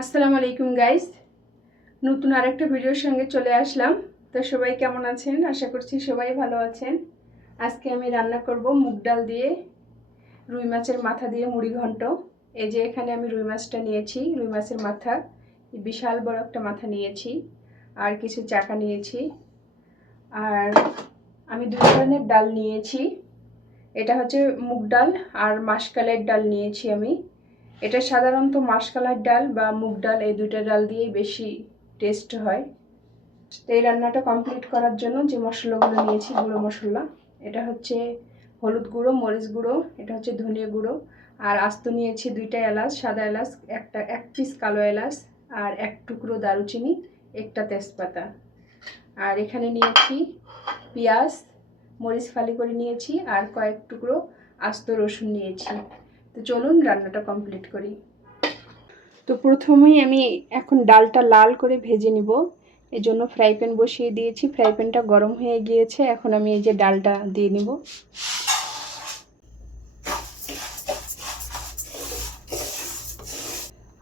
আসসালামু আলাইকুম গাইস, নতুন আরেকটা ভিডিওর সঙ্গে চলে আসলাম। তো সবাই কেমন আছেন? আশা করছি সবাই ভালো আছেন। আজকে আমি রান্না করব মুগ ডাল দিয়ে রুই মাছের মাথা দিয়ে মুড়ি ঘন্ট। এই যে এখানে আমি রুই মাছটা নিয়েছি, রুই মাছের মাথা, বিশাল বড় একটা মাথা নিয়েছি, আর কিছু চাকা নিয়েছি, আর আমি দুই ধরনের ডাল নিয়েছি। এটা হচ্ছে মুগ ডাল আর মাসকলাইয়ের ডাল নিয়েছি আমি। এটা সাধারণত মাসকলাইয়ের ডাল বা মুগ ডাল এই দুইটা ডাল দিয়েই বেশি টেস্ট হয়। তো এই রান্নাটা কমপ্লিট করার জন্য যে মশলাগুলো নিয়েছি, গুঁড়ো মশলা, এটা হচ্ছে হলুদ গুঁড়ো, মরিচ গুঁড়ো, এটা হচ্ছে ধনিয়া গুঁড়ো, আর আস্ত নিয়েছি দুইটা এলাচ, সাদা এলাচ, এক পিস কালো এলাচ, আর এক টুকরো দারুচিনি, একটা তেজপাতা। আর এখানে নিয়েছি পেঁয়াজ, মরিচ ফালি করে নিয়েছি, আর কয়েক টুকরো আস্ত রসুন নিয়েছি। তো চলুন রান্নাটা কমপ্লিট করি। তো প্রথমেই আমি এখন ডালটা লাল করে ভেজে নিব, এই জন্য ফ্রাই প্যান বসিয়ে দিয়েছি। ফ্রাই প্যানটা গরম হয়ে গিয়েছে, এখন আমি এই যে ডালটা দিয়ে নিব।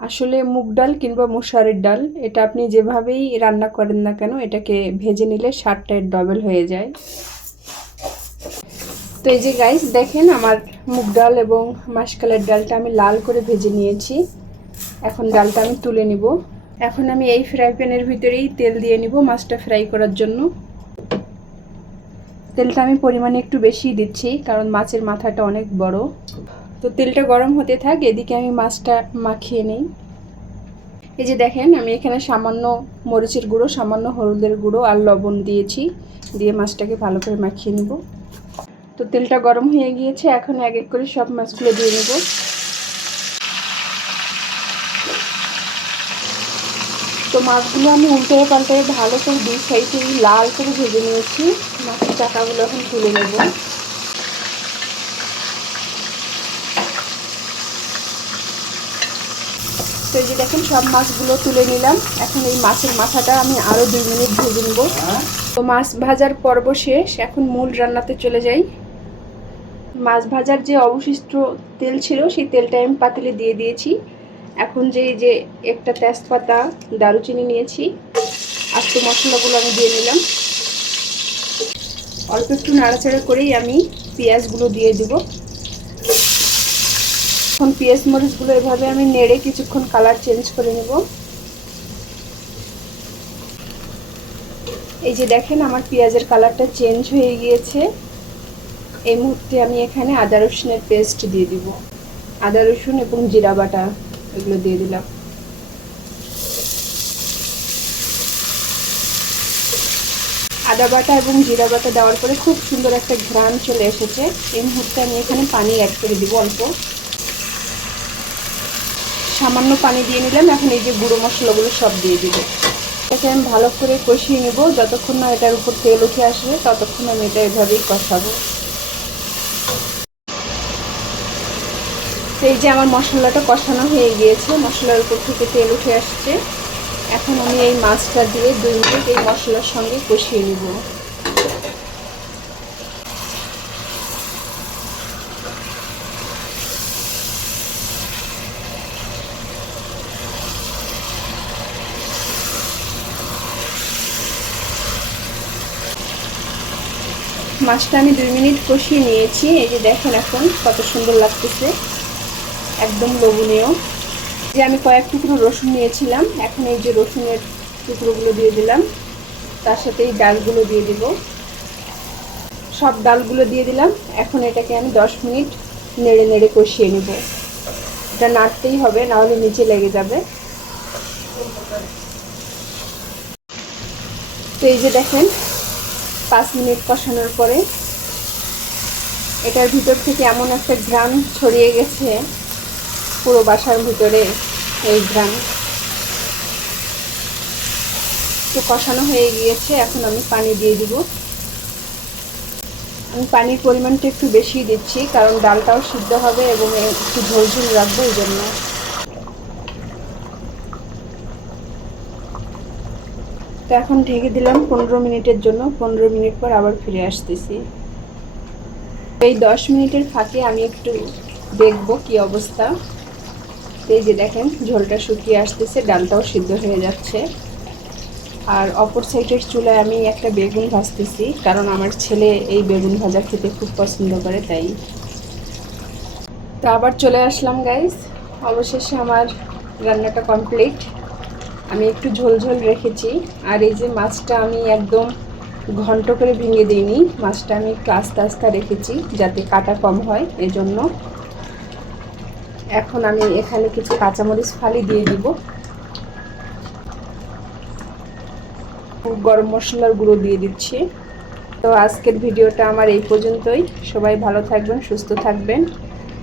আসলে মুগ ডাল কিংবা মসুরের ডাল, এটা আপনি যেভাবেই রান্না করেন না কেন, এটাকে ভেজে নিলে স্বাদটা ডবল হয়ে যায়। তো এই যে গাইস দেখেন, আমার মুগ ডাল এবং মাসকলাইয়ের ডালটা আমি লাল করে ভেজে নিয়েছি। এখন ডালটা আমি তুলে নিব। এখন আমি এই ফ্রাই প্যানের ভিতরেই তেল দিয়ে নিব মাছটা ফ্রাই করার জন্য। তেলটা আমি পরিমাণে একটু বেশি দিচ্ছি, কারণ মাছের মাথাটা অনেক বড়। তো তেলটা গরম হতে থাক, এদিকে আমি মাছটা মাখিয়ে নিই। এই যে দেখেন, আমি এখানে সামান্য মরিচের গুঁড়ো, সামান্য হলুদের গুঁড়ো আর লবণ দিয়েছি, দিয়ে মাছটাকে ভালো করে মাখিয়ে নিব। তো তেলটা গরম হয়ে গিয়েছে, এখন এক এক করে সব মাছগুলো দিয়ে নেব। তো মাছগুলো আমি উল্টে পাল্টে ভালো করে দুই সাইডে লাল করে ভেজে নিয়েছি। মাছের চাকাগুলো এখন তুলে নেব। তো এই যে দেখেন, সব মাছগুলো তুলে নিলাম। এখন এই মাছের মাথাটা আমি আরও 2 মিনিট ভেজে নেব। তো মাছ ভাজার পর্ব শেষ, এখন মূল রান্নাতে চলে যাই। মাছ ভাজার যে অবশিষ্ট তেল ছিল, সেই তেলটা আমি পাতিলে দিয়ে দিয়েছি। এখন যে একটা তেজপাতা, দারুচিনি নিয়েছি, আস্ত মশলাগুলো আমি দিয়ে নিলাম। অল্প একটু নাড়াচাড়া করেই আমি পেঁয়াজগুলো দিয়ে দেব। এখন পেঁয়াজ মরিচগুলো এভাবে আমি নেড়ে কিছুক্ষণ কালার চেঞ্জ করে নেব। এই যে দেখেন, আমার পেঁয়াজের কালারটা চেঞ্জ হয়ে গিয়েছে। এই মুহূর্তে আমি এখানে আদা রসুনের পেস্ট দিয়ে দিব। আদা রসুন এবং জিরা বাটা এগুলো দিয়ে দিলাম। আদা বাটা এবং জিরা বাটা দেওয়ার পরে খুব সুন্দর একটা ঘ্রাণ চলে এসেছে। এই মুহূর্তে আমি এখানে পানি অ্যাড করে দিব অল্প, সামান্য পানি দিয়ে নিলাম। এখন এই যে গুঁড়ো মশলাগুলো সব দিয়ে দিব। এটাকে আমি ভালো করে কষিয়ে নেব, যতক্ষণ না এটার উপর তেল উঠে আসবে ততক্ষণ আমি এটা এভাবেই কষাবো। তো এই যে আমার মশলাটা কষানো হয়ে গিয়েছে, মশলার উপর থেকে তেল উঠে আসছে। এখন আমি এই মাছটা দিয়ে 2 মিনিট এই মশলার সঙ্গে কষিয়ে নেব। মাছটা আমি 2 মিনিট কষিয়ে নিয়েছি। এই যে দেখেন এখন কত সুন্দর লাগতেছে, একদম লোভনীয়। যে আমি কয়েক টুকরো রসুন নিয়েছিলাম, এখন এই যে রসুনের টুকরোগুলো দিয়ে দিলাম, তার সাথে এই ডালগুলো দিয়ে দিব। সব ডালগুলো দিয়ে দিলাম। এখন এটাকে আমি 10 মিনিট নেড়ে নেড়ে কষিয়ে নেব। এটা নাড়তেই হবে, নাহলে নিচে লেগে যাবে। তো এই যে দেখেন, 5 মিনিট কষানোর পরে এটার ভিতর থেকে এমন একটা ঘ্রাণ ছড়িয়ে গেছে পুরো বাসার ভিতরে, এই ঘ্রাণ। তো কষানো হয়ে গিয়েছে, এখন আমি পানি দিয়ে দিব। আমি পানির পরিমাণটা একটু বেশি দিচ্ছি, কারণ ডালটাও সিদ্ধ হবে এবং একটু ঝোল ঝোল রাখবো, এই জন্য। তো এখন ঢেকে দিলাম 15 মিনিটের জন্য। 15 মিনিট পর আবার ফিরে আসতেছি। এই 10 মিনিটের ফাঁকে আমি একটু দেখব কি অবস্থা। এই যে দেখেন ঝোলটা শুকিয়ে আসতেছে, ডালটাও সিদ্ধ হয়ে যাচ্ছে। আর অপর সাইডের চুলায় আমি একটা বেগুন ভাজতেছি, কারণ আমার ছেলে এই বেগুন ভাজা খেতে খুব পছন্দ করে, তাই। তো আবার চলে আসলাম গাইস, অবশেষে আমার রান্নাটা কমপ্লিট। আমি একটু ঝোল ঝোল রেখেছি। আর এই যে মাছটা আমি একদম ঘন্ট করে ভেঙে দিইনি, মাছটা আমি একটু আস্তে আস্তে রেখেছি যাতে কাটা কম হয়, এজন্য। এখন আমি এখানে কিছু কাঁচামরিচ ফালি দিয়ে দিব, গরম মশলার গুঁড়ো দিয়ে দিচ্ছি। তো আজকের ভিডিওটা আমার এই পর্যন্তই। সবাই ভালো থাকবেন, সুস্থ থাকবেন,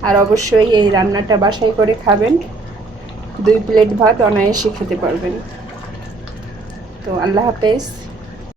আর অবশ্যই এই রান্নাটা বাসায় করে খাবেন। 2 প্লেট ভাত অনায়াসে খেতে পারবেন। তো আল্লাহ হাফেজ।